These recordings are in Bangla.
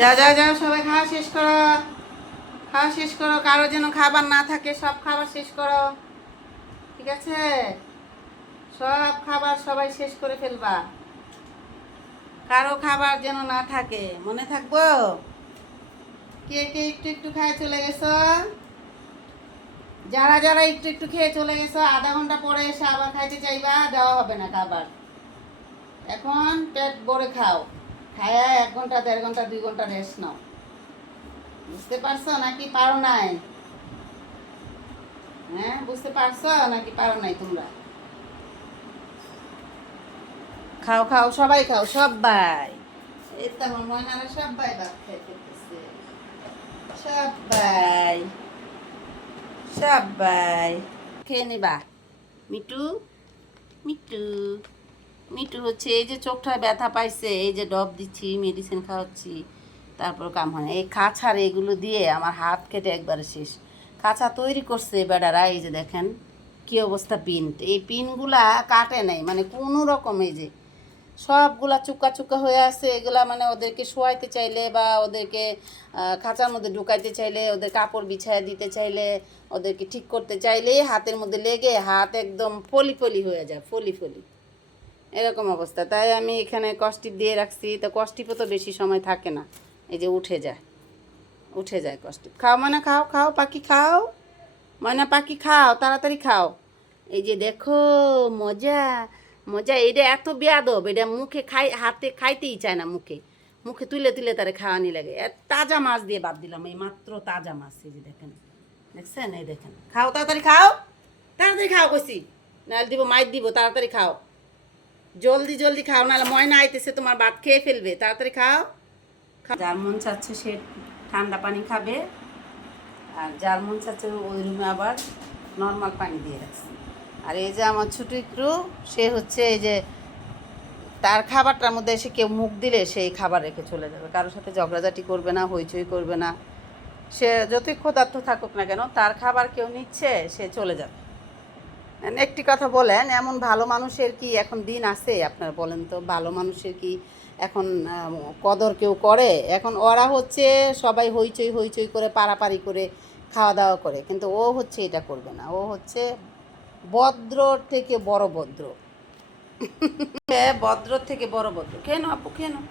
যাও যাও যাও, সবাই খাওয়া শেষ করো। খাওয়া শেষ করো, কারো যেন খাবার না থাকে, সব খাবার শেষ করো। ঠিক আছে, সব খাবার সবাই শেষ করে ফেলবা, কারো খাবার যেন না থাকে, মনে থাকবো। কে কে একটু একটু খায় চলে গেছো? যারা যারা একটু একটু খেয়ে চলে গেছো, আধা ঘন্টা পরে এসে আবার খাইতে চাইবা, দেওয়া হবে না খাবার। এখন পেট ভরে খাও, খায়া 1 ঘন্টা 1.5 ঘন্টা 2 ঘন্টা রেস্ট নাও। বুঝতে পারছো নাকি পারো নাই? হ্যাঁ, বুঝতে পারছো নাকি পারো নাই তোমরা? খাও খাও, সবাই খাও, সবাই। এই তো আমার ময়নারা সবাই ভাত খাইতেছে, সবাই সবাই খেয়ে নিবা। মিটু, মিটু, মিটু হচ্ছে এই যে চোখটা ব্যথা পাইছে, এই যে ডব দিচ্ছি, মেডিসিন খাওয়াচ্ছি, তারপর কাম হয় না। এই কাছার এগুলো দিয়ে আমার হাত কেটে একবারে শেষ। কাছা তৈরি করছে বেডারা, এই যে দেখেন কি অবস্থা। পিন, এই পিনগুলা কাটে নাই, মানে কোনো রকম এই যে সবগুলা চুকা চুকা হয়ে আছে। এগুলা মানে ওদেরকে শোয়াইতে চাইলে বা ওদেরকে খাঁচার মধ্যে ঢুকাইতে চাইলে, ওদের কাপড় বিছায় দিতে চাইলে, ওদেরকে ঠিক করতে চাইলে হাতের মধ্যে লেগে হাত একদম ফলি ফলি হয়ে যায়, ফলি ফলি এরকম অবস্থা। তাই আমি এখানে কস্টিপ দিয়ে রাখছি, তো কস্টিপও তো বেশি সময় থাকে না, এই যে উঠে যায়, উঠে যায় কস্টিপ। খাও মানে, খাও খাও পাখি খাও, ময়না পাখি খাও, তাড়াতাড়ি খাও। এই যে দেখো, মজা মজা। এটা এত বেয়াদব, এটা মুখে খাই, হাতে খাইতেই চায় না, মুখে মুখে তুলে তুলে তারে খাওয়ানি লাগে। তাজা মাছ দিয়ে বাদ দিলাম, এই মাত্র তাজা মাছ, এই যে দেখেন, দেখছেন, এই দেখেন। খাও তাড়াতাড়ি খাও, তাড়াতাড়ি খাও কইছি, নাহলে দিব মাইর দিব। তাড়াতাড়ি খাও, জলদি জলদি খাও, নাহলে ময়না আইতেছে তোমার ভাত খেয়ে ফেলবে। তাড়াতাড়ি খাও। যার মন চাচ্ছে সে ঠান্ডা পানি খাবে, আর যার মন চাচ্ছে ওই রুমে আবার নর্মাল পানি দিয়ে রাখছে। আর এই যে আমার ছোটো একটু, সে হচ্ছে এই যে তার খাবারটার মধ্যে এসে কেউ মুখ দিলে সেই খাবার রেখে চলে যাবে, কারোর সাথে ঝগড়াঝাটি করবে না, হইচই করবে না। সে যতই ক্ষুধার্ত থাকুক না কেন, তার খাবার কেউ নিচ্ছে, সে চলে যাবে। একটি কথা বলেন, এমন ভালো মানুষের কি এখন দিন আছে? আপনারা বলেন তো, ভালো মানুষের কি এখন কদর কেউ করে? এখন ওরা হচ্ছে সবাই হইচই হইচই করে পারাপারি করে খাওয়া দাওয়া করে, কিন্তু ও হচ্ছে এটা করবে না। ও হচ্ছে ভদ্র থেকে বড় ভদ্র, ভদ্র থেকে বড় ভদ্র। খেয়ে নাও আপু, খেয়ে নাও।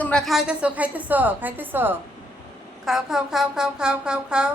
তোমরা খাইতেছো খাইতেছো খাইতেছো, খাও খাও খাও খাও খাও খাও খাও।